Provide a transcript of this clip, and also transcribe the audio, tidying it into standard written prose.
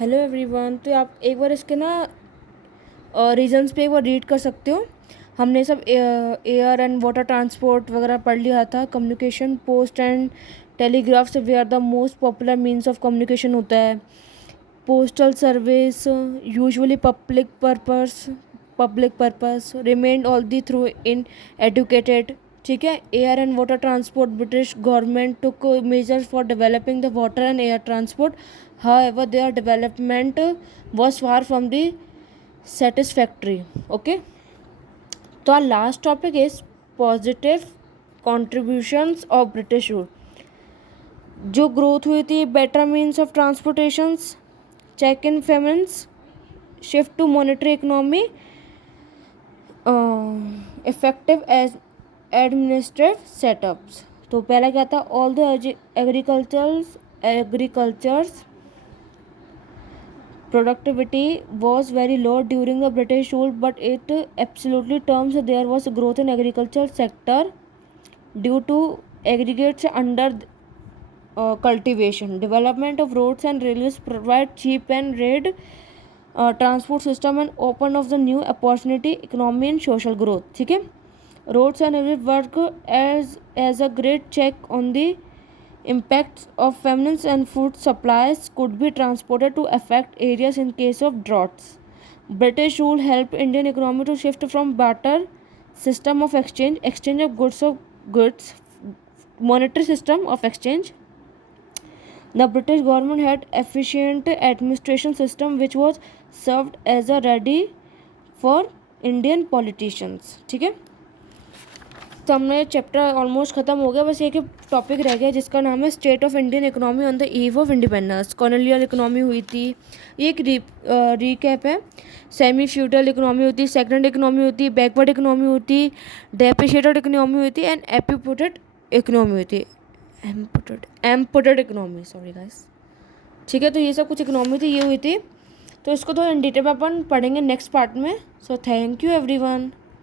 Hello everyone. तो आप एक बार इसके ना रीजन्स पे एक बार रीड कर सकते हो। हमने सब एयर एंड वाटर ट्रांसपोर्ट वगैरह पढ़ लिया था। कम्युनिकेशन, पोस्ट एंड टेलीग्राफ से वे are the most popular means of communication होता है। Postal service usually public purpose remained all the through in educated. ठीक है। Air and water transport, British government took measures for developing the water and air transport, however their development was far from the satisfactory. Okay, so our last topic is positive contributions of British rule. जो growth हुई थी, better means of transportations, check in famines, shift to monetary economy, effective administrative setups. तो पहला क्या था, all the agricultures productivity was very low during the British rule, but it absolutely terms there was growth in agricultural sector due to aggregates under cultivation. Development of roads and railways provide cheap and raid transport system and open of the new opportunity economy and social growth. ठीक है। roads and railways work as a great check on the impacts of famines, and food supplies could be transported to affect areas in case of droughts. British rule helped Indian economy to shift from barter system of exchange of goods, monetary system of exchange. The British government had efficient administration system which was served as a ready for Indian politicians. ठीक है। तो हमने chapter almost ख़त्म हो गया, बस एक ही topic रह गया जिसका नाम है state of Indian economy on the eve of independence. Colonial economy हुई थी, ये एक रीकैप है। सेमी फ्यूडल इकोनॉमी होती, सेकंड इकोनॉमी होती, बैकवर्ड इकोनॉमी होती, डेप्रिशिएटेड इकोनॉमी होती एंड एपिपोटेड इकोनॉमी होती। एम्पोटेड इकोनॉमी, सॉरी गाइस। ठीक है। तो ये सब कुछ इकोनॉमी थी, ये हुई थी। तो इसको तो इन डिटेल में अपन पढ़ेंगे नेक्स्ट पार्ट में। So thank you everyone.